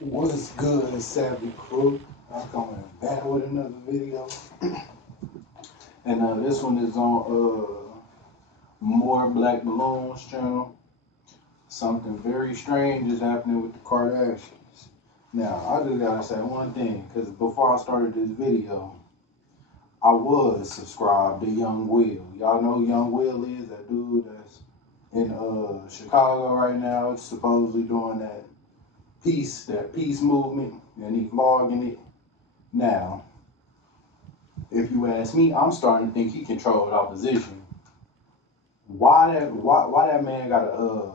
What's good, Savvy Crew? I'm coming back with another video, and this one is on More Black Balloons channel. Something very strange is happening with the Kardashians. Now, I just gotta say one thing, because before I started this video, I was subscribed to Young Will. Y'all know who Young Will is? That dude that's in Chicago right now. It's supposedly doing that peace movement, and he's vlogging it. Now, if you ask me, I'm starting to think he controlled opposition. Why that man got a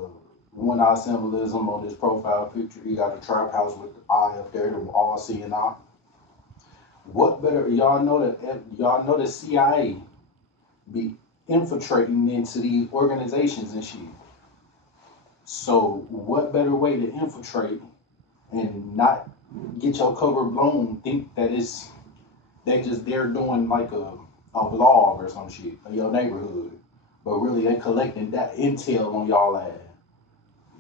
one eye symbolism on his profile picture? He got a trap house with the eye up there, the all seeing eye. What better? Y'all know the CIA be infiltrating into these organizations and shit. So what better way to infiltrate and not get your cover blown? Think that they're doing like a vlog or some shit of your neighborhood, but really they collecting that intel on y'all ass.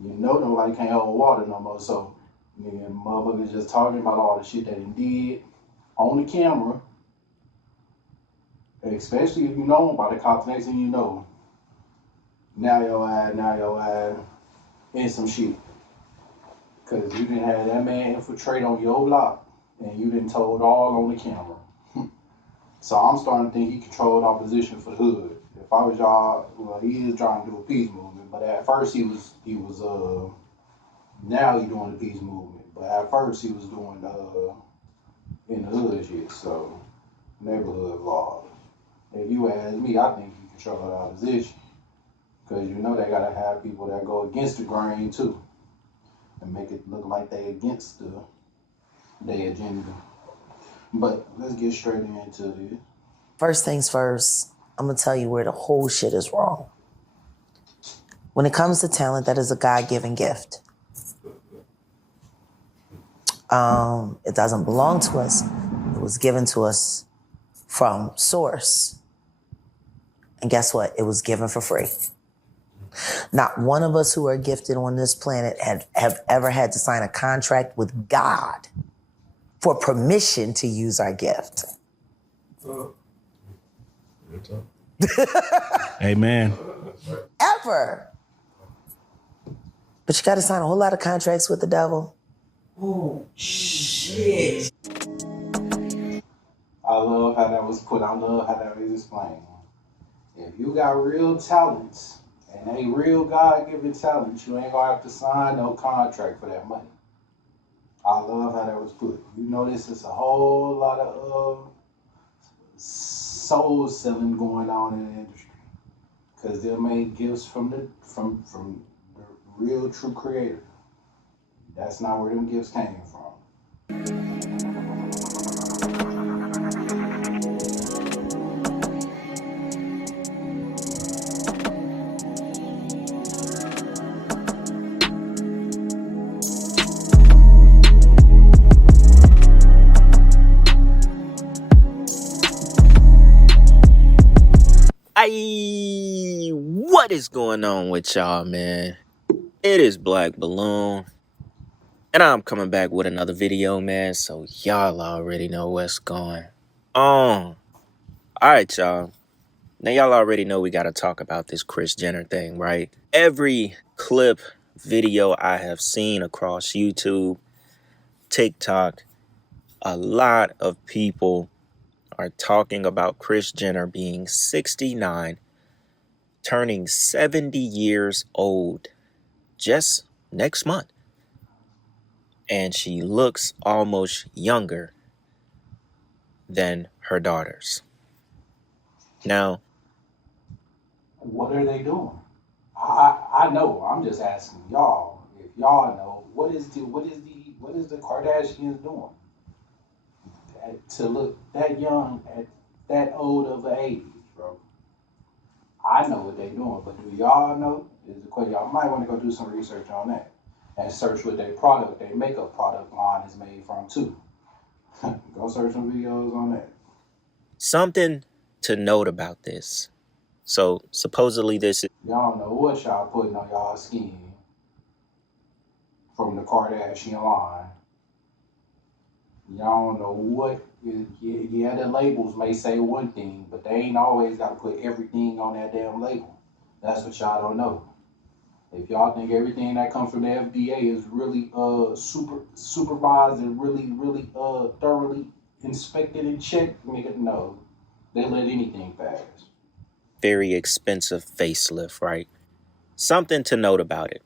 You know nobody can't hold water no more, so nigga, motherfuckers just talking about all the shit that he did on the camera, especially if you know about the cops. Next thing you know, now your ass in some shit, cause you didn't have that man infiltrate on your block, and you didn't told all on the camera. So I'm starting to think he controlled opposition for the hood. If I was y'all, well, he is trying to do a peace movement, but at first he was now he's doing the peace movement, but at first he was doing in the hood shit. So neighborhood vlogs. If you ask me, I think he controlled opposition, because you know they gotta have people that go against the grain too, and make it look like they against their agenda. But let's get straight into this. First things first, I'm going to tell you where the whole shit is wrong. When it comes to talent, that is a God-given gift. It doesn't belong to us. It was given to us from Source. And guess what? It was given for free. Not one of us who are gifted on this planet have ever had to sign a contract with God for permission to use our gift. Amen. Ever. But you got to sign a whole lot of contracts with the devil. Oh, shit. I love how that was put. I love how that was explained. If you got real talents and they real God-given talents, you ain't gonna have to sign no contract for that money. I love how that was put. You know, this is a whole lot of soul selling going on in the industry, because they'll make gifts from the real true creator. That's not where them gifts came from. What is going on with y'all, man? It is Black Balloon, and I'm coming back with another video, man, so y'all already know what's going on. Alright, y'all. Now, y'all already know we gotta talk about this Kris Jenner thing, right? Every clip, video I have seen across YouTube, TikTok, a lot of people are talking about Kris Jenner being 69, turning 70 years old just next month. And she looks almost younger than her daughters. Now, what are they doing? I know. I'm just asking y'all. If y'all know, what is the Kardashians doing to look that young at that old of an age, bro? I know what they're doing, but do y'all know? Is the question. Y'all might want to go do some research on that and search what their makeup product line is made from too. Go search some videos on that. something to note about this. So supposedly this is... Y'all don't know what y'all putting on y'all skin from the Kardashian line. Y'all don't know what. Yeah, the labels may say one thing, but they ain't always got to put everything on that damn label. That's what y'all don't know. If y'all think everything that comes from the FDA is really supervised and really thoroughly inspected and checked, nigga, no, they let anything pass. Very expensive facelift, right? Something to note about it.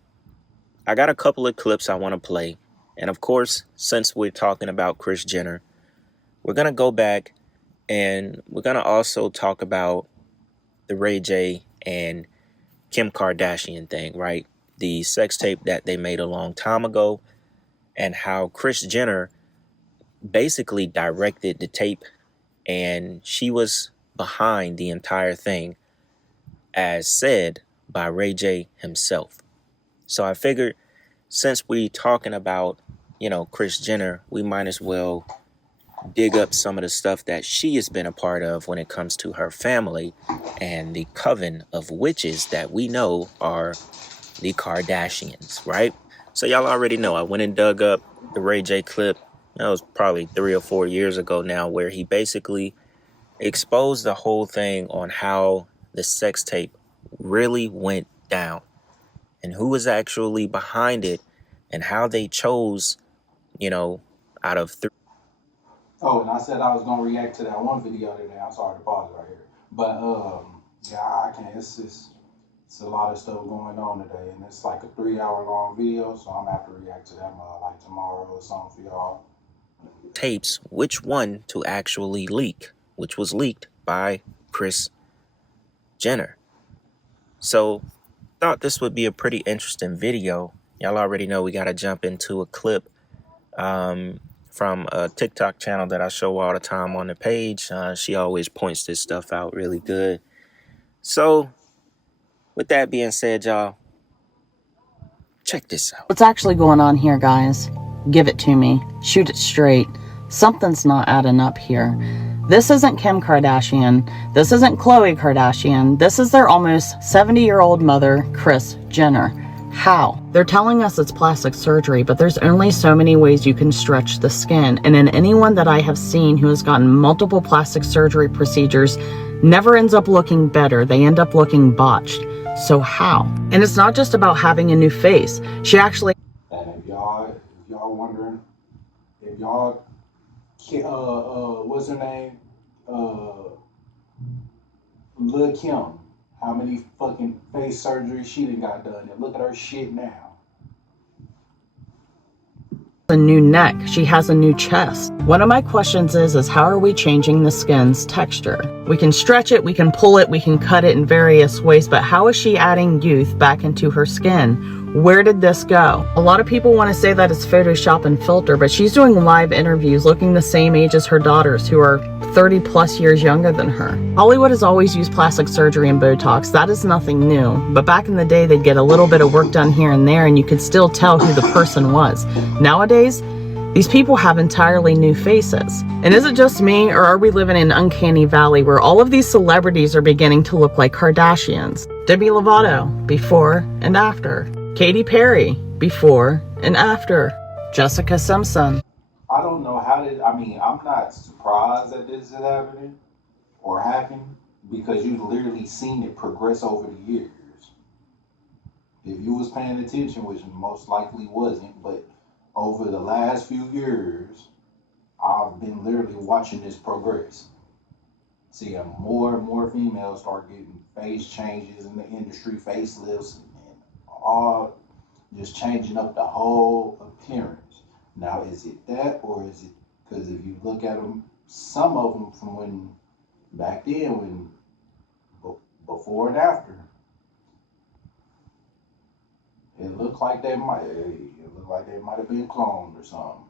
I got a couple of clips I want to play. And of course, since we're talking about Kris Jenner, we're going to go back and we're going to also talk about the Ray J and Kim Kardashian thing, right? The sex tape that they made a long time ago, and how Kris Jenner basically directed the tape, and she was behind the entire thing, as said by Ray J himself. So I figured, since we talking about, Kris Jenner, we might as well dig up some of the stuff that she has been a part of when it comes to her family and the coven of witches that we know are the Kardashians, right? So y'all already know I went and dug up the Ray J clip. That was probably 3 or 4 years ago now, where he basically exposed the whole thing on how the sex tape really went down and who was actually behind it and how they chose, out of three. Oh, and I said I was gonna react to that one video today. I'm sorry to pause right here, but yeah, I can't. It's a lot of stuff going on today, and it's like a 3 hour long video, so I'm gonna have to react to them like tomorrow or something for y'all. Tapes, which one to actually leak, which was leaked by Kris Jenner. So thought this would be a pretty interesting video. Y'all already know we got to jump into a clip from a TikTok channel that I show all the time on the page. She always points this stuff out really good. So with that being said, y'all, check this out. What's actually going on here, guys? Give it to me. Shoot it straight. Something's not adding up here. This isn't Kim Kardashian. This isn't Khloe Kardashian. This is their almost 70-year-old mother, Kris Jenner. How? They're telling us it's plastic surgery, but there's only so many ways you can stretch the skin. And in anyone that I have seen who has gotten multiple plastic surgery procedures, never ends up looking better. They end up looking botched. So how? And it's not just about having a new face. She actually... And if y'all wondering, if y'all, what's her name, Lil Kim, how many fucking face surgeries she done got done, and look at her shit now. a new neck. She has a new chest. One of my questions is how are we changing the skin's texture? We can stretch it, we can pull it, we can cut it in various ways, but how is she adding youth back into her skin? Where did this go? A lot of people want to say that it's Photoshop and filter, but she's doing live interviews looking the same age as her daughters, who are 30 plus years younger than her. Hollywood has always used plastic surgery and Botox. That is nothing new. But back in the day, they'd get a little bit of work done here and there, and you could still tell who the person was. Nowadays, these people have entirely new faces. And is it just me, or are we living in an uncanny valley where all of these celebrities are beginning to look like Kardashians? Demi Lovato, before and after. Katy Perry, before and after. Jessica Simpson. I don't know I'm not surprised that this is happening or happened because you've literally seen it progress over the years. If you was paying attention, which most likely wasn't, but over the last few years, I've been literally watching this progress. Seeing more and more females start getting face changes in the industry, facelifts, and all just changing up the whole appearance. Now, is it that, or is it because if you look at them, some of them from when back then, when before and after, it looked like they might have been cloned or something.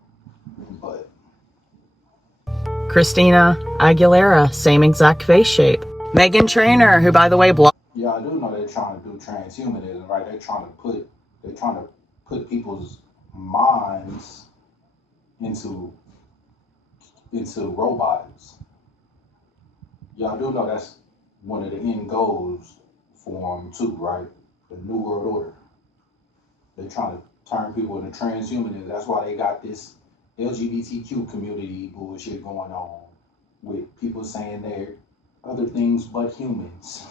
But Christina Aguilera, same exact face shape. Meghan Trainor, who by the way yeah, I do know they're trying to do transhumanism, right? They're trying to put people's minds into robots. Y'all do know that's one of the end goals for them too, right? The New World Order. They're trying to turn people into transhumanism. That's why they got this LGBTQ community bullshit going on with people saying they're other things but humans,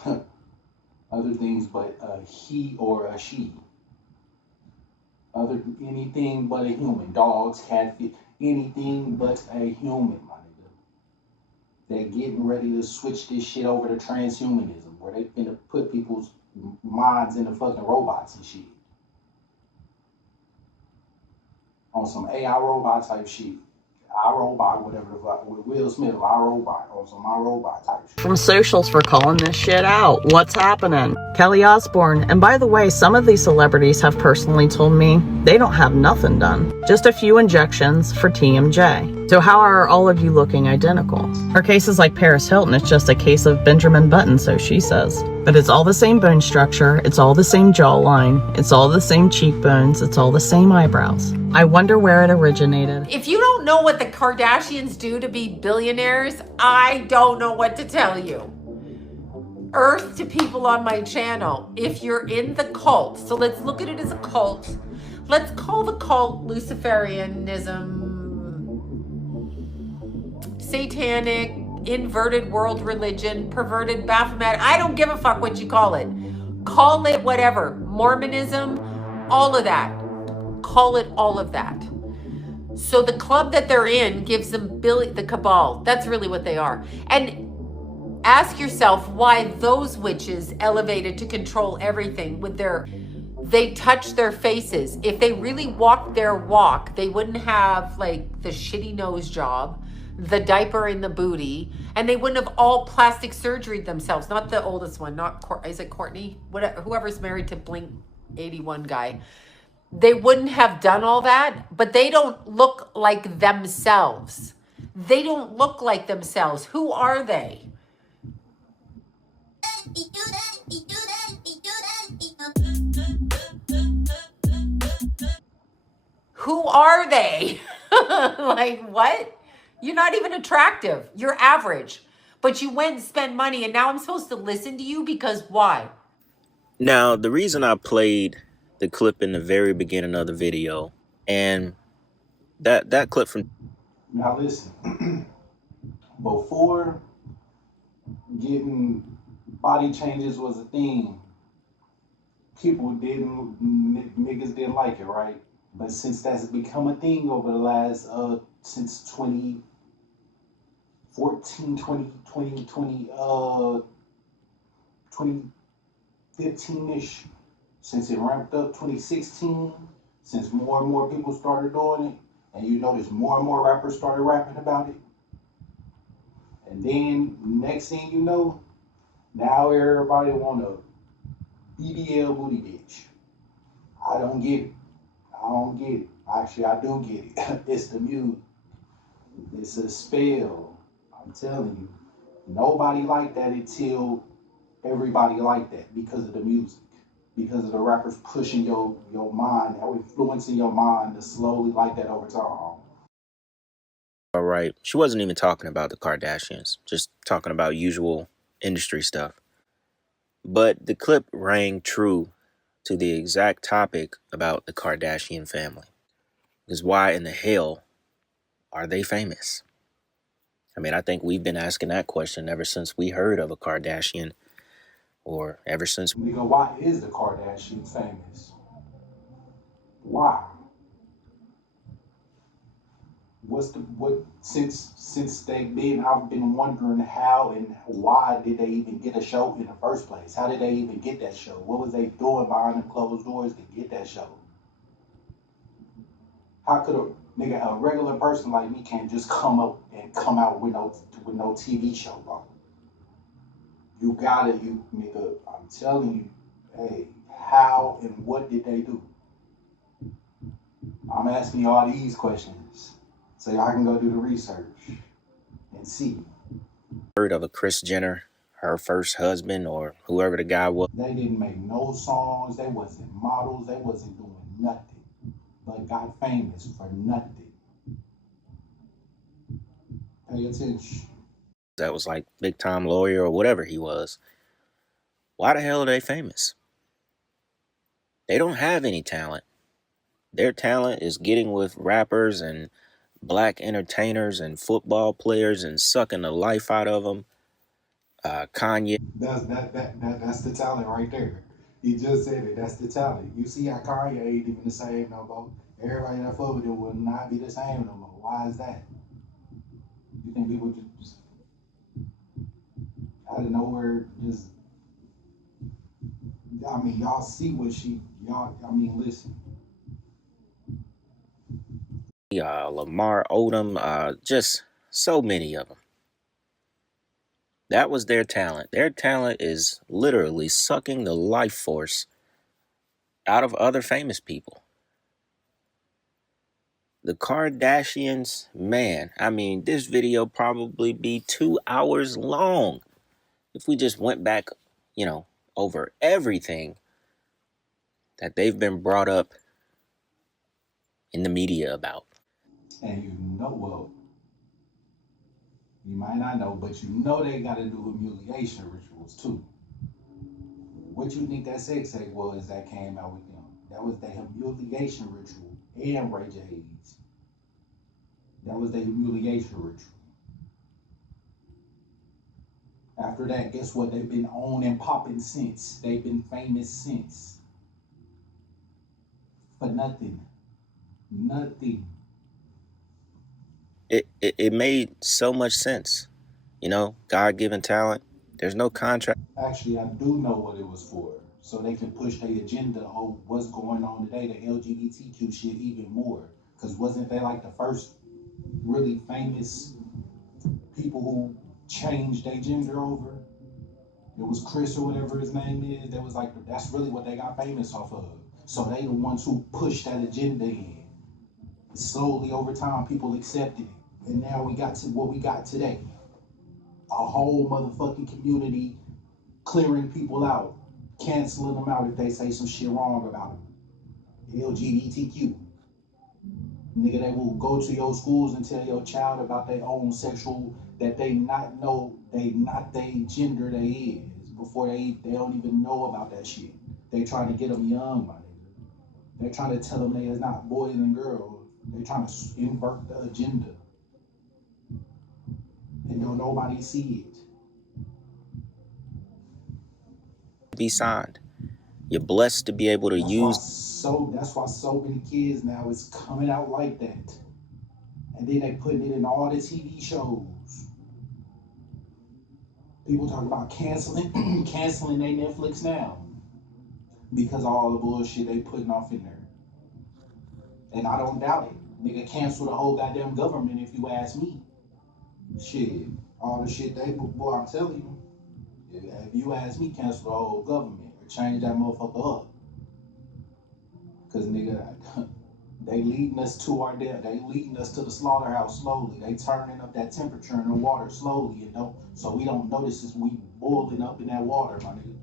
other things but a he or a she, other anything but a human, dogs, catfish, anything but a human, my nigga. They're getting ready to switch this shit over to transhumanism, where they finna put people's minds in the fucking robots and shit. On some AI robot type shit. I Robot, whatever the fuck, with Will Smith, I Robot, or some I Robot type shit. From socials for calling this shit out. What's happening? Kelly Osbourne. And by the way, some of these celebrities have personally told me they don't have nothing done. Just a few injections for TMJ. So how are all of you looking identical? Her cases like Paris Hilton, it's just a case of Benjamin Button, so she says. But it's all the same bone structure, it's all the same jawline, it's all the same cheekbones, it's all the same eyebrows. I wonder where it originated. If you don't know what the Kardashians do to be billionaires, I don't know what to tell you. Earth to people on my channel, if you're in the cult, so let's look at it as a cult. Let's call the cult Luciferianism, satanic, inverted world religion, perverted, Baphomet. I don't give a fuck what you call it. Call it whatever. Mormonism, all of that. Call it all of that. So the club that they're in gives them the cabal. That's really what they are. And ask yourself why those witches elevated to control everything with they touch their faces. If they really walked their walk, they wouldn't have like the shitty nose job, the diaper in the booty, and they wouldn't have all plastic surgery themselves. Not the oldest one, is it Courtney? Whoever's married to Blink 81 guy. They wouldn't have done all that, but they don't look like themselves. They don't look like themselves. Who are they? Who are they? Like, what? You're not even attractive. You're average. But you went and spent money, and now I'm supposed to listen to you because why? Now, the reason I played the clip in the very beginning of the video, and that clip from... Now listen, before getting body changes was a thing, niggas didn't like it, right? But since that's become a thing over the last, since 2014, 2015-ish, since it ramped up 2016, since more and more people started doing it, and you notice more and more rappers started rapping about it. And then next thing you know, now everybody want a BBL booty bitch. I don't get it. Actually, I do get it. It's the music. It's a spell. I'm telling you. Nobody liked that until everybody liked that because of the music. Because of the rappers pushing your mind, how influencing your mind to slowly like that over time. All right. She wasn't even talking about the Kardashians, just talking about usual industry stuff. But the clip rang true to the exact topic about the Kardashian family. Because why in the hell are they famous? I mean, I think we've been asking that question ever since we heard of a Kardashian, or ever since... Nigga, why is the Kardashians famous? Why? Since they've been, I've been wondering how and why did they even get a show in the first place? How did they even get that show? What was they doing behind the closed doors to get that show? How could a regular person like me can't just come out with no TV show, bro? You nigga, I'm telling you, hey, how and what did they do? I'm asking you all these questions so y'all can go do the research and see. Heard of a Kris Jenner, her first husband, or whoever the guy was. They didn't make no songs, they wasn't models, they wasn't doing nothing, but got famous for nothing. Pay attention. That was like big time lawyer or whatever he was. Why the hell are they famous? They don't have any talent. Their talent is getting with rappers and black entertainers and football players and sucking the life out of them. Kanye. That's the talent right there. He just said it. That's the talent. You see how Kanye ain't even the same no more. Everybody that fuck with him will not be the same no more. Why is that? You think people just out of nowhere just? I mean, y'all see what y'all. I mean, listen. Lamar Odom, just so many of them. That was their talent. Their talent is literally sucking the life force out of other famous people. The Kardashians, man, I mean, this video probably be 2 hours long if we just went back, over everything that they've been brought up in the media about. And you know what? You might not know, but you know they got to do humiliation rituals too. What you think that sex tape was that came out with them? That was the humiliation ritual and Ray J's. That was the humiliation ritual. After that, guess what? They've been on and popping since. They've been famous since. For nothing. Nothing. It made so much sense. God-given talent. There's no contract. Actually, I do know what it was for. So they can push their agenda on what's going on today, the LGBTQ shit, even more. Because wasn't they like the first really famous people who changed their gender over? It was Chris or whatever his name is. That was like, that's really what they got famous off of. So they the ones who pushed that agenda in. Slowly over time, people accepted it. And now we got to what we got today. A whole motherfucking community clearing people out, canceling them out if they say some shit wrong about them. LGBTQ. Nigga, they will go to your schools and tell your child about their own sexual, that they not know, they not they gender they is, before they don't even know about that shit. They trying to get them young, my nigga. They trying to tell them they is not boys and girls. They trying to invert the agenda. And don't nobody see it. Be signed. You're blessed to be able to use. That's why so many kids now is coming out like that. And then they putting it in all the TV shows. People talk about canceling canceling their Netflix now because of all the bullshit they putting off in there. And I don't doubt it. Nigga, cancel the whole goddamn government if you ask me. Shit. All the shit they, boy, I'm telling you. If you ask me, cancel the whole government or change that motherfucker up. Cause nigga, they leading us to our death. They leading us to the slaughterhouse slowly. They turning up that temperature in the water slowly, so we don't notice as we boiling up in that water, my nigga.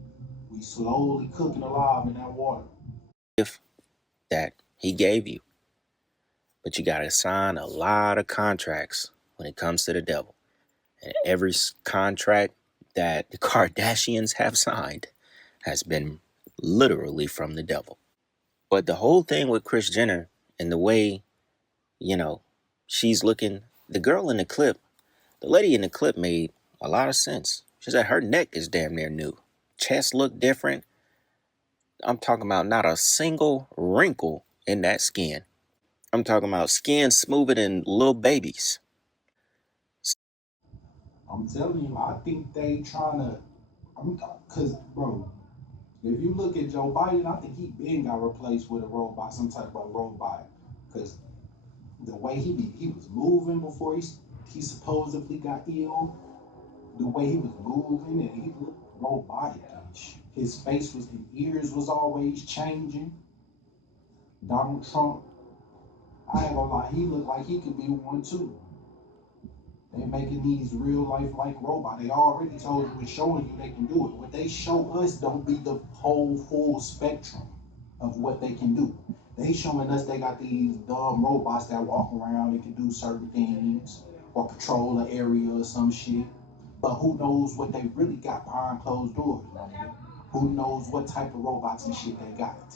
We slowly cooking alive in that water. If that he gave you, but you got to sign a lot of contracts when it comes to the devil. And every contract that the Kardashians have signed has been literally from the devil. But the whole thing with Kris Jenner and the way, she's looking, the girl in the clip, the lady in the clip made a lot of sense. She said her neck is damn near new. Chest looked different. I'm talking about not a single wrinkle in that skin. I'm talking about skin smoother than little babies. I'm telling you, I think they trying to, cause bro, if you look at Joe Biden, I think he been got replaced with a robot, some type of robot, cause the way he was moving before he supposedly got ill, the way he was moving and he looked robotic. His face his ears was always changing. Donald Trump, I ain't gonna lie, he looked like he could be one too. They making these real life like robots. They already told you and showing you they can do it. What they show us don't be the whole full spectrum of what they can do. They showing us they got these dumb robots that walk around and can do certain things or patrol an area or some shit. But who knows what they really got behind closed doors, man? Who knows what type of robots and shit they got?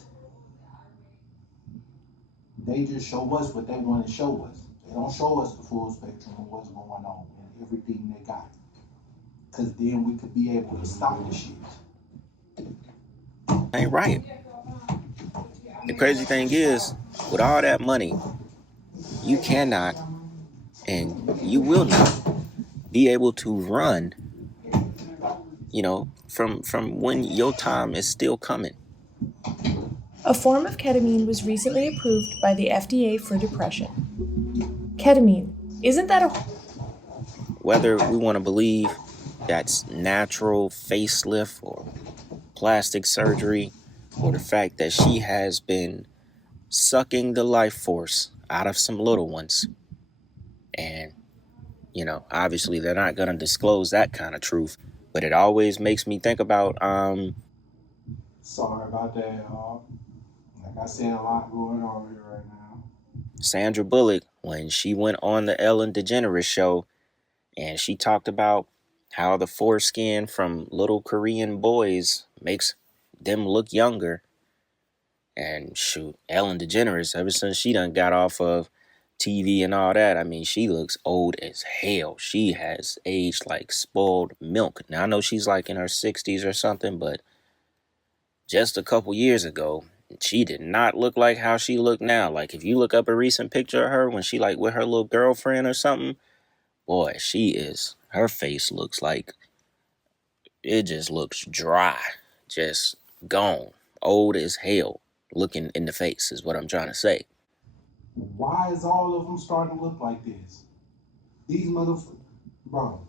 They just show us what they want to show us. They don't show us the full spectrum of what's going on and everything they got. Because then we could be able to stop the shit. Ain't right. The crazy thing is, with all that money, you cannot and you will not be able to run, from when your time is still coming. A form of ketamine was recently approved by the FDA for depression. Ketamine, isn't that a... Whether we want to believe that's natural facelift or plastic surgery, or the fact that she has been sucking the life force out of some little ones. And, obviously they're not going to disclose that kind of truth, but it always makes me think about, Sorry about that, y'all. Like I said, a lot going on here right now. Sandra Bullock, when she went on the Ellen DeGeneres show, and she talked about how the foreskin from little Korean boys makes them look younger. And shoot, Ellen DeGeneres, ever since she done got off of TV and all that, I mean, she looks old as hell. She has aged like spoiled milk. Now, I know she's like in her 60s or something, but just a couple years ago, she did not look like how she looked now. Like, if you look up a recent picture of her when she like with her little girlfriend or something, boy, her face looks like, it just looks dry, just gone, old as hell, looking in the face is what I'm trying to say. Why is all of them starting to look like this? These motherfuckers, bro.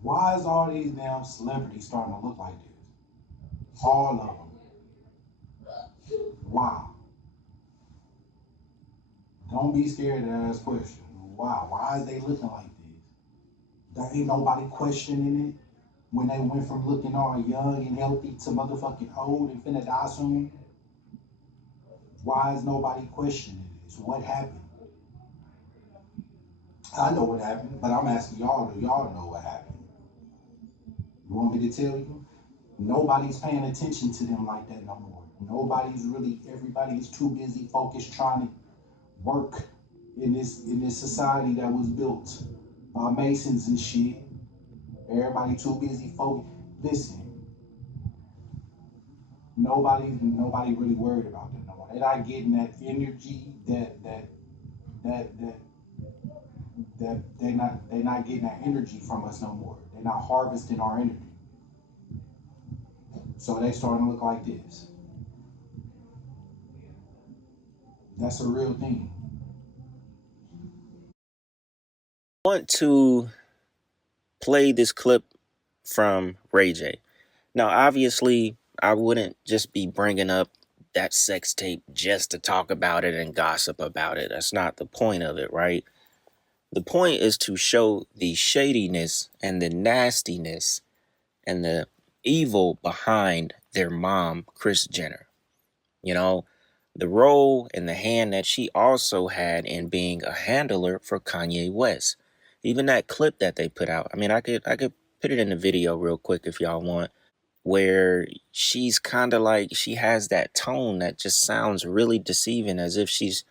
Why is all these damn celebrities starting to look like this? All of them. Why? Don't be scared to ask questions. Why? Why is they looking like this? There ain't nobody questioning it when they went from looking all young and healthy to motherfucking old and finna die soon. Why is nobody questioning this? What happened? I know what happened, but I'm asking y'all, do y'all know what happened? You want me to tell you? Nobody's paying attention to them like that no more. Everybody is too busy focused trying to work in this society that was built by Masons and shit. Everybody too busy focused. Listen, nobody really worried about that no more. They're not getting that energy they're not getting that energy from us no more. They're not harvesting our energy. So they starting to look like this. That's a real thing. I want to play this clip from Ray J. Now, obviously, I wouldn't just be bringing up that sex tape just to talk about it and gossip about it. That's not the point of it, right? The point is to show the shadiness and the nastiness and the evil behind their mom, Kris Jenner. The role and the hand that she also had in being a handler for Kanye West. Even that clip that they put out. I mean, I could put it in the video real quick if y'all want, where she's kind of like, she has that tone that just sounds really deceiving, as if she's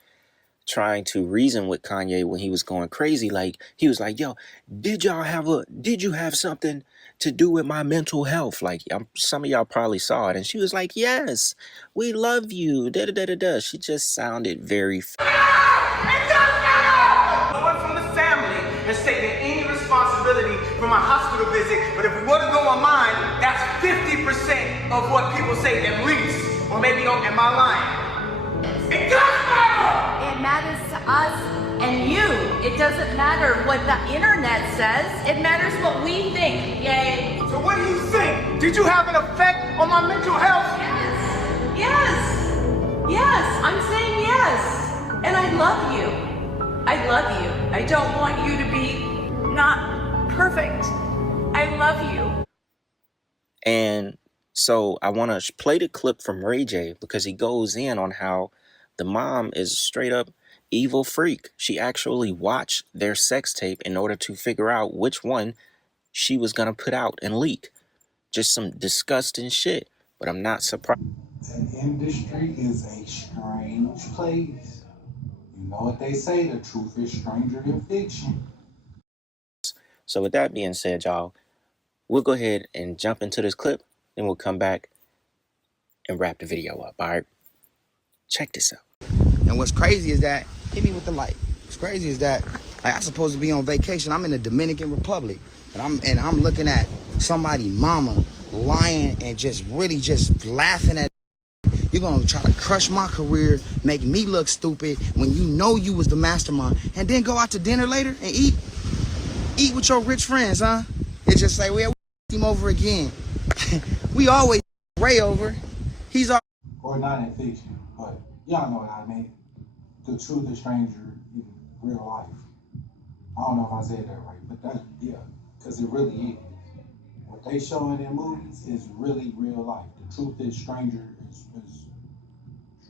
trying to reason with Kanye when he was going crazy. Like, he was like, yo, did you have something to do with my mental health? Like, some of y'all probably saw it. And she was like, yes, we love you. Da-da-da-da-da. She just sounded very... Someone from the family has taken any responsibility for my hospital visit, but if we were to go on mine, that's 50% of what people say at least. Or maybe, am I lying? It does matter! It matters to us and you. It doesn't matter what the internet says. It matters what we think. Yay. So what do you think? Did you have an effect on my mental health? Yes, I'm saying yes. And I love you. I love you. I don't want you to be not perfect. I love you. And so I want to play the clip from Ray J, because he goes in on how the mom is a straight up evil freak. She actually watched their sex tape in order to figure out which one she was going to put out and leak. Just some disgusting shit. But I'm not surprised. The industry is a strange place. You know what they say, the truth is stranger than fiction. So with that being said, y'all, we'll go ahead and jump into this clip, and we'll come back and wrap the video up. All right, check this out. And what's crazy is that, hit me with the light. What's crazy is that, like, I'm supposed to be on vacation. I'm in the Dominican Republic, and I'm looking at somebody mama lying and just really just laughing at. You're gonna try to crush my career, make me look stupid when you know you was the mastermind, and then go out to dinner later and eat with your rich friends, huh? It's just like, well, we him over again. We always Ray over. He's our. Or not in fiction, but y'all know what I mean. The truth is stranger in real life. I don't know if I said that right, but that, yeah, because it really is. What they show in their movies is really real life. The truth is stranger is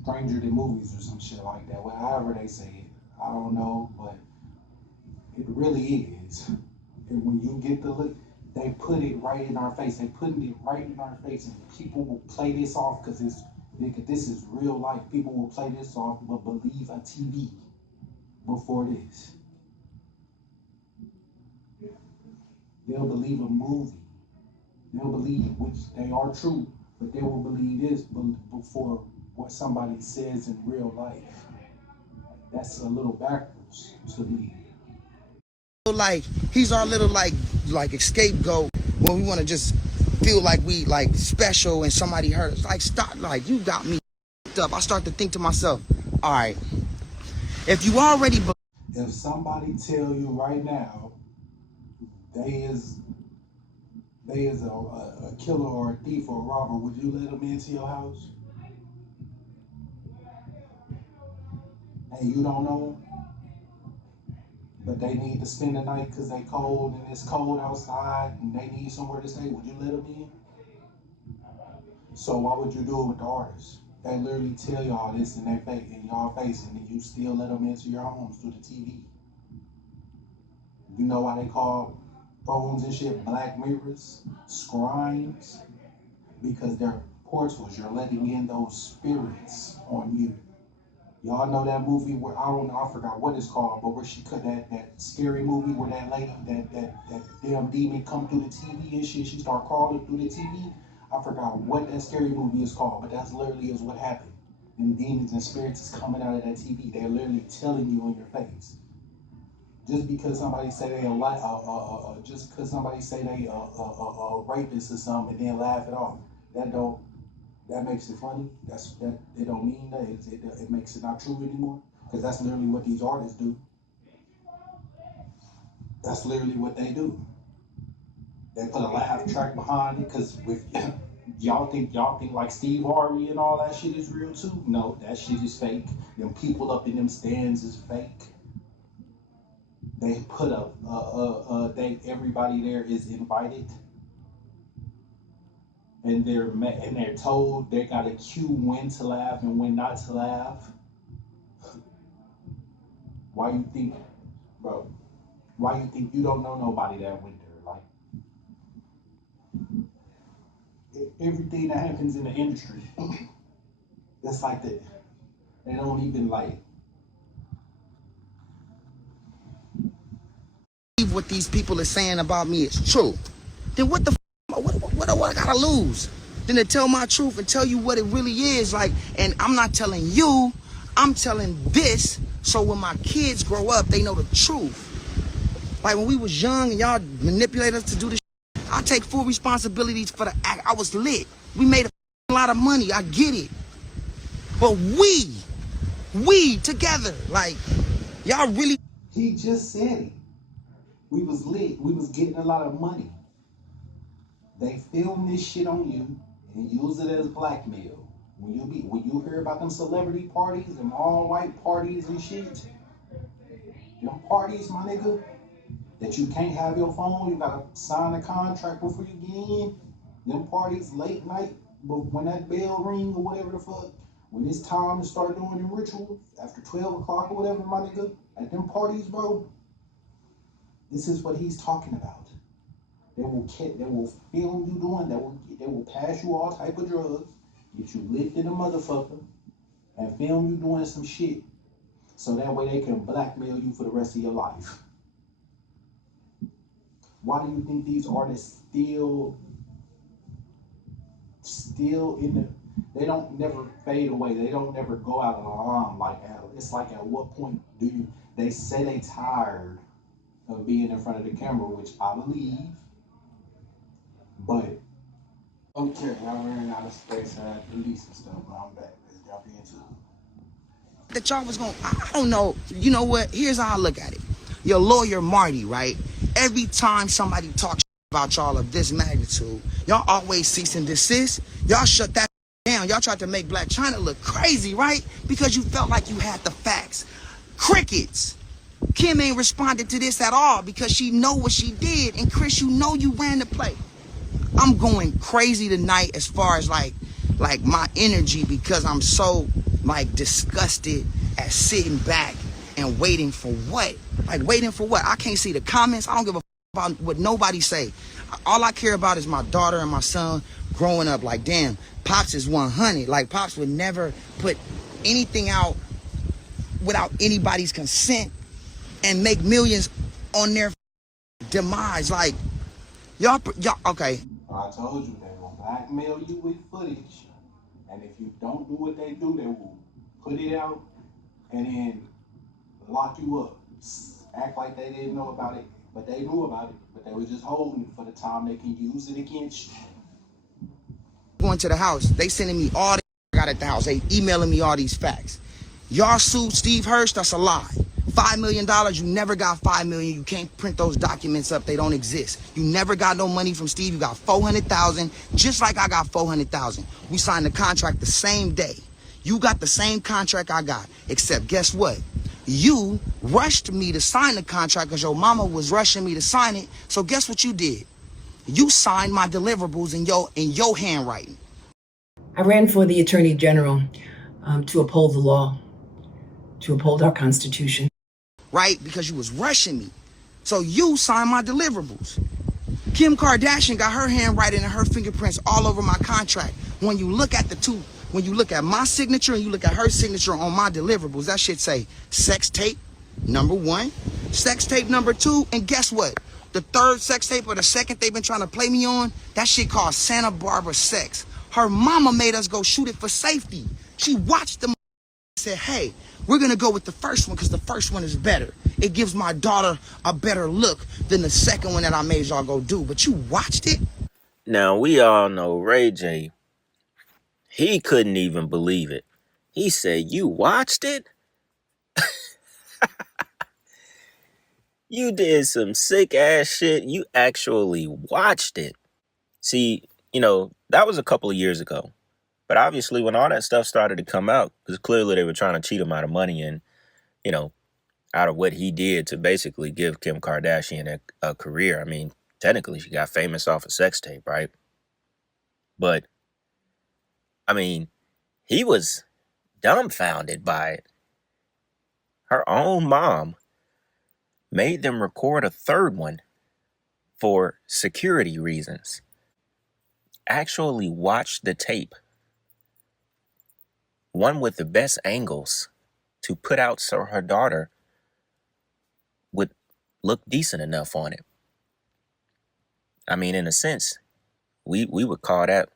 stranger than movies or some shit like that. Well, however they say it, I don't know, but it really is. And when you get the look, they put it right in our face. They putting it right in our face, and people will play this off because it's, nigga, this is real life. People will play this off, but believe a TV before this. They'll believe a movie. They'll believe, which they are true, but they will believe this before what somebody says in real life. That's a little backwards to me. Like, he's our little like scapegoat when we want to just feel like we like special and somebody hurt us. Like, stop, like, you got me up. I start to think to myself, all right, if you already if somebody tell you right now they is a killer or a thief or a robber, would you let them into your house? And you don't know them, but they need to spend the night because they cold and it's cold outside and they need somewhere to stay, would you let them in? So why would you do it with the artists? They literally tell y'all this in y'all face, and then you still let them into your homes through the TV. You know why they call phones and shit black mirrors, scrimes? Because they're portals. You're letting in those spirits on you. Y'all know that movie where, I forgot what it's called, but where she cut that scary movie where that lady, that damn demon come through the TV and shit, she start crawling through the TV. I forgot what that scary movie is called, but that's literally is what happened. And demons and spirits is coming out of that TV. They're literally telling you in your face. Just because somebody say they just because somebody say they a rapist or something and then laugh it off, that makes it funny. That it don't mean that it makes it not true anymore. Because that's literally what these artists do. That's literally what they do. They put a laugh track behind it because with y'all think like Steve Harvey and all that shit is real too. No, that shit is fake. Them people up in them stands is fake. They put up everybody there is invited, and they're told they got a cue when to laugh and when not to laugh. Why you think, bro? Why you think you don't know nobody that went there? Like, everything that happens in the industry, that's like that. They don't even like. what these people are saying about me is true, then what the what do I gotta lose? Then to tell my truth and tell you what it really is like. And I'm not telling you, I'm telling this, so when my kids grow up, they know the truth. Like when we was young and y'all manipulate us to do this shit, I take full responsibility for the act. I was lit. We made a lot of money, I get it. But we together, like, y'all really. He just said it. We was lit. We was getting a lot of money. They film this shit on you and use it as blackmail. When you hear about them celebrity parties and all white parties and shit, them parties, my nigga, that you can't have your phone, you gotta sign a contract before you get in. Them parties late night, but when that bell ring or whatever the fuck, when it's time to start doing them rituals after 12 o'clock or whatever, my nigga, at them parties, bro, this is what he's talking about. They will film you doing, they will pass you all type of drugs, get you lit in a motherfucker, and film you doing some shit. so that way they can blackmail you for the rest of your life. Why do you think these artists still in the, they don't never fade away, they don't never go out of the limelight? It's like, at what point do you, they say they tired of being in front of the camera, which I believe, but okay, I ran out of space. I had to delete some stuff, but I'm back. Let's jump into it. That y'all was going, I don't know. You know what? Here's how I look at it. Your lawyer, Marty, right? Every time somebody talks about y'all of this magnitude, y'all always cease and desist. Y'all shut that down. Y'all tried to make Black China look crazy, right? Because you felt like you had the facts. Crickets. Kim ain't responded to this at all because she know what she did. And Chris, you know you ran the play. I'm going crazy tonight as far as like my energy, because I'm so like disgusted at sitting back and waiting for what? Like waiting for what? I can't see the comments. I don't give a about what nobody say. All I care about is my daughter and my son growing up. Like, damn, Pops is 100. Like, Pops would never put anything out without anybody's consent and make millions on their demise. Like, y'all, okay. I told you they will blackmail you with footage, and if you don't do what they do, they will put it out and then lock you up. Act like they didn't know about it, but they knew about it, but they were just holding it for the time they can use it against you. Going to the house, they sending me all the I got at the house. They emailing me all these facts. Y'all sued Steve Hirsch, that's a lie. $5 million, you never got $5 million. You can't print those documents up, they don't exist. You never got no money from Steve, you got $400,000, just like I got $400,000. We signed the contract the same day. You got the same contract I got, except guess what? You rushed me to sign the contract because your mama was rushing me to sign it. So guess what you did? You signed my deliverables in your handwriting. I ran for the Attorney General to uphold the law, to uphold our Constitution. Right? Because you was rushing me. So you signed my deliverables. Kim Kardashian got her handwriting and her fingerprints all over my contract. When you look at the two, when you look at my signature and you look at her signature on my deliverables, that shit say sex tape number 1, sex tape number 2, and guess what? The third sex tape or the second they've been trying to play me on, that shit called Santa Barbara Sex. Her mama made us go shoot it for safety. She watched the said, hey, we're gonna go with the first one because the first one is better. It gives my daughter a better look than the second one that I made y'all go do. But you watched it? Now, we all know Ray J, he couldn't even believe it. He said, you watched it? You did some sick ass shit. You actually watched it. See, that was a couple of years ago. But obviously, when all that stuff started to come out, because clearly they were trying to cheat him out of money and, out of what he did to basically give Kim Kardashian a career. I mean, technically, she got famous off a sex tape, right? But, I mean, he was dumbfounded by it. Her own mom made them record a third one for security reasons. Actually watched the tape, one with the best angles, to put out so her daughter would look decent enough on it. I mean, in a sense, we would call that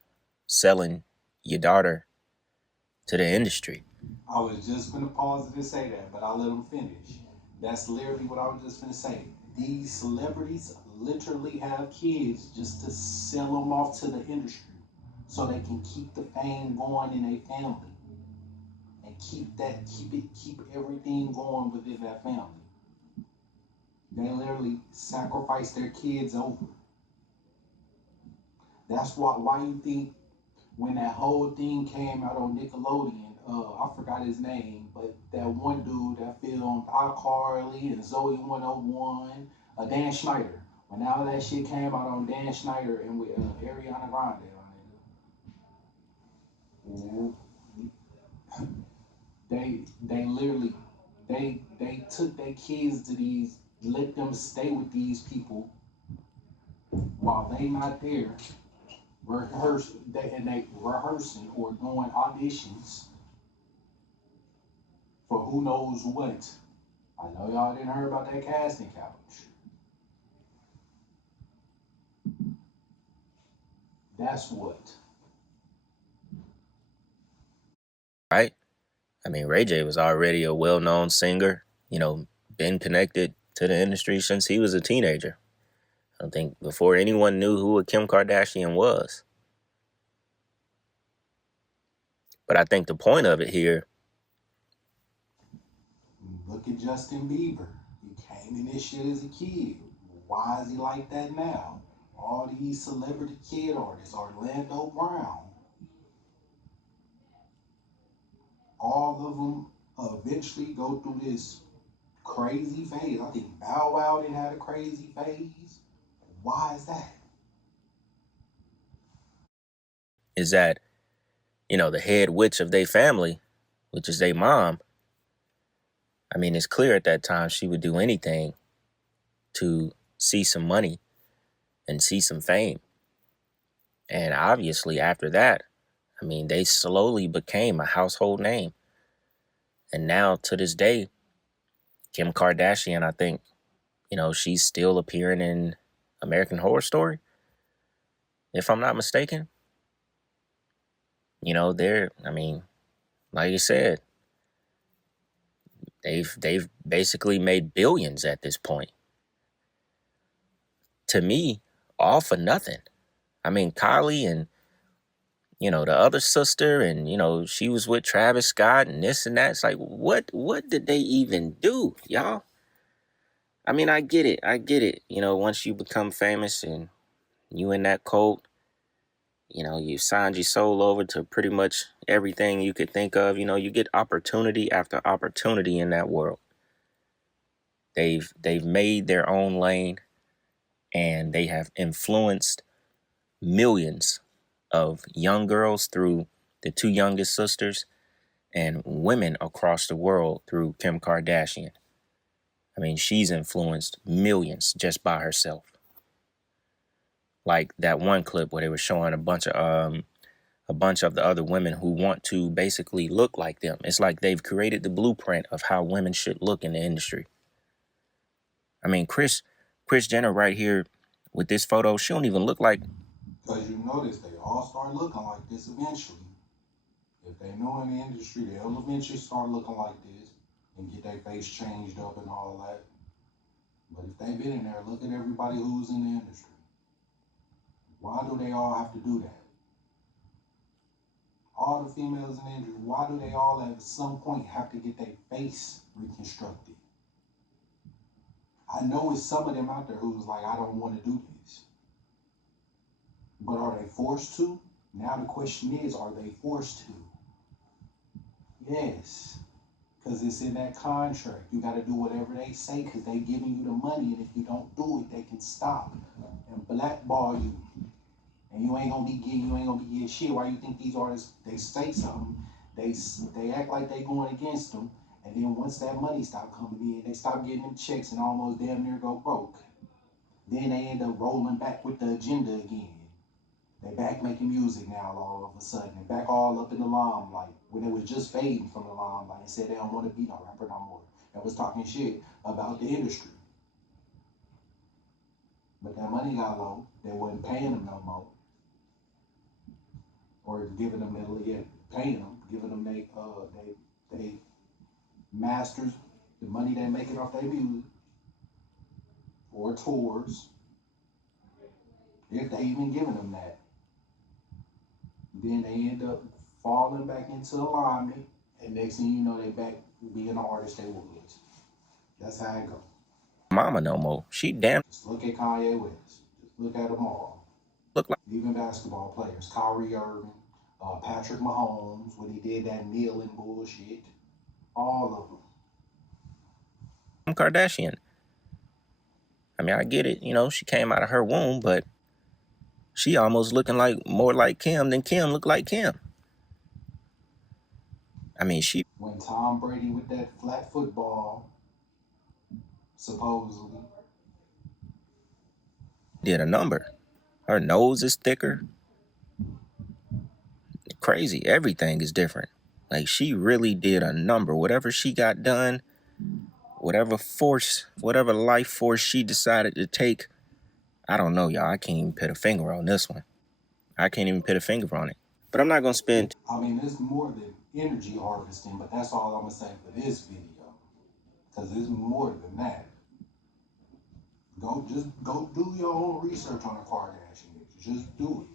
selling your daughter to the industry. I was just gonna pause it and say that, but I'll let them finish. That's literally what I was just gonna say. These celebrities literally have kids just to sell them off to the industry so they can keep the fame going in their family and keep everything going within that family. They literally sacrifice their kids over. That's why you think when that whole thing came out on Nickelodeon, I forgot his name, but that one dude that filmed iCarly and Zoe 101, Dan Schneider. When all that shit came out on Dan Schneider and with Ariana Grande on it, they literally they took their kids to these, let them stay with these people while they not there, they rehearsing or doing auditions for who knows what. I know y'all didn't hear about that casting couch. That's what. Right? I mean, Ray J was already a well-known singer, been connected to the industry since he was a teenager. I don't think before anyone knew who a Kim Kardashian was. But I think the point of it here, Look at Justin Bieber. He came in this shit as a kid. Why is he like that now? All these celebrity kid artists, Orlando Brown, all of them eventually go through this crazy phase. I think Bow Wow didn't have a crazy phase. Why is that? is that, the head witch of their family, which is their mom. I mean, it's clear at that time she would do anything to see some money and see some fame. And obviously after that, I mean, they slowly became a household name. And now to this day, Kim Kardashian, I think, she's still appearing in American Horror Story, if I'm not mistaken. I mean, like you said, they've basically made billions at this point. To me, all for nothing. I mean, Kylie and, the other sister, and, she was with Travis Scott and this and that. It's like, what did they even do, y'all? I mean, I get it. Once you become famous and you in that cult, you signed your soul over to pretty much everything you could think of. You get opportunity after opportunity in that world. They've made their own lane, and they have influenced millions of young girls through the two youngest sisters and women across the world through Kim Kardashian. I mean, she's influenced millions just by herself. Like that one clip where they were showing a bunch of the other women who want to basically look like them. It's like they've created the blueprint of how women should look in the industry. I mean, Kris Jenner right here with this photo, she don't even look like. Because you notice they all start looking like this eventually. If they know in the industry, they'll eventually start looking like this and get their face changed up and all that. But if they've been in there, look at everybody who's in the industry. Why do they all have to do that? All the females in the industry, why do they all at some point have to get their face reconstructed? I know it's some of them out there who's like, I don't want to do this. But are they forced to? Now the question is, are they forced to? Yes. Because it's in that contract. You got to do whatever they say because they giving you the money. And if you don't do it, they can stop and blackball you. And you ain't gonna be getting shit. Why you think these artists, they say something, they act like they going against them, and then once that money stop coming in, they stop getting them checks and almost damn near go broke. Then they end up rolling back with the agenda again. They back making music now all of a sudden, and back all up in the limelight when it was just fading from the limelight and said they don't want to be no rapper no more. That was talking shit about the industry. But that money got low. They wasn't paying them no more. Or giving them paying them, giving them they masters, the money they making off their music, or tours, if they even giving them that. Then they end up falling back into alignment, and next thing you know, they back being the artist they was. That's how it goes. Mama no more. She damn. Just look at Kanye West. Just look at them all. Look like even basketball players, Kyrie Irving, Patrick Mahomes, when he did that kneeling bullshit, all of them. Kardashian. I mean, I get it. She came out of her womb, but she almost looking like more like Kim than Kim looked like Kim. I mean, when Tom Brady with that flat football, supposedly, did a number. Her nose is thicker. Crazy. Everything is different. Like, she really did a number. Whatever she got done, whatever life force she decided to take, I don't know, y'all. I can't even put a finger on this one. I can't even put a finger on it. But I'm not going to spend. I mean, it's more than energy harvesting, but that's all I'm going to say for this video. Because it's more than that. Go do your own research on the Kardashians. Just do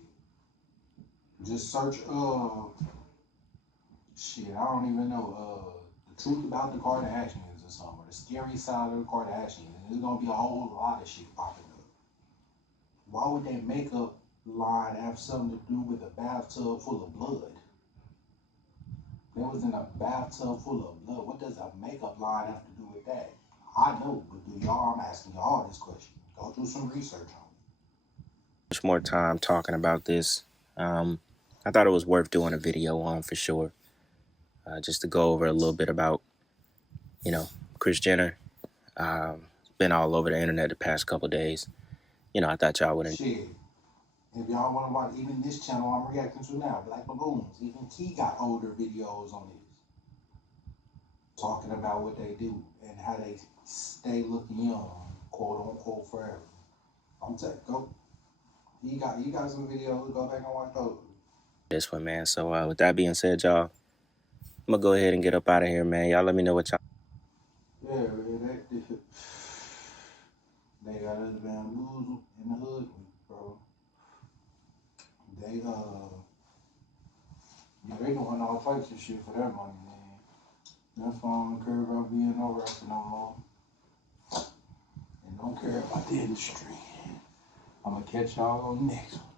it. Just search, shit, I don't even know, the truth about the Kardashians or something, or the scary side of the Kardashians. And there's going to be a whole lot of shit popping up. Why would that makeup line have something to do with a bathtub full of blood? They was in a bathtub full of blood. What does a makeup line have to do with that? I know, but do y'all, I'm asking y'all this question. Go do some research on it. Much more time talking about this. I thought it was worth doing a video on for sure. Just to go over a little bit about, Kris Jenner. Been all over the internet the past couple days. I thought y'all wouldn't. Shit. If y'all want to watch even this channel I'm reacting to now, Black Balloons, even Key got older videos on this. Talking about what they do and how they stay looking young, quote unquote, forever. I'm telling you, go. You got some videos, go back and watch those. This one, man. So with that being said, y'all, I'm gonna go ahead and get up out of here, man. Y'all let me know what y'all. Yeah, they got us bamboozled in the hood, bro. They they doing all types of shit for their money, man. That's why I don't care about being no rapper no more. And don't care about the industry. I'm gonna catch y'all on the next one.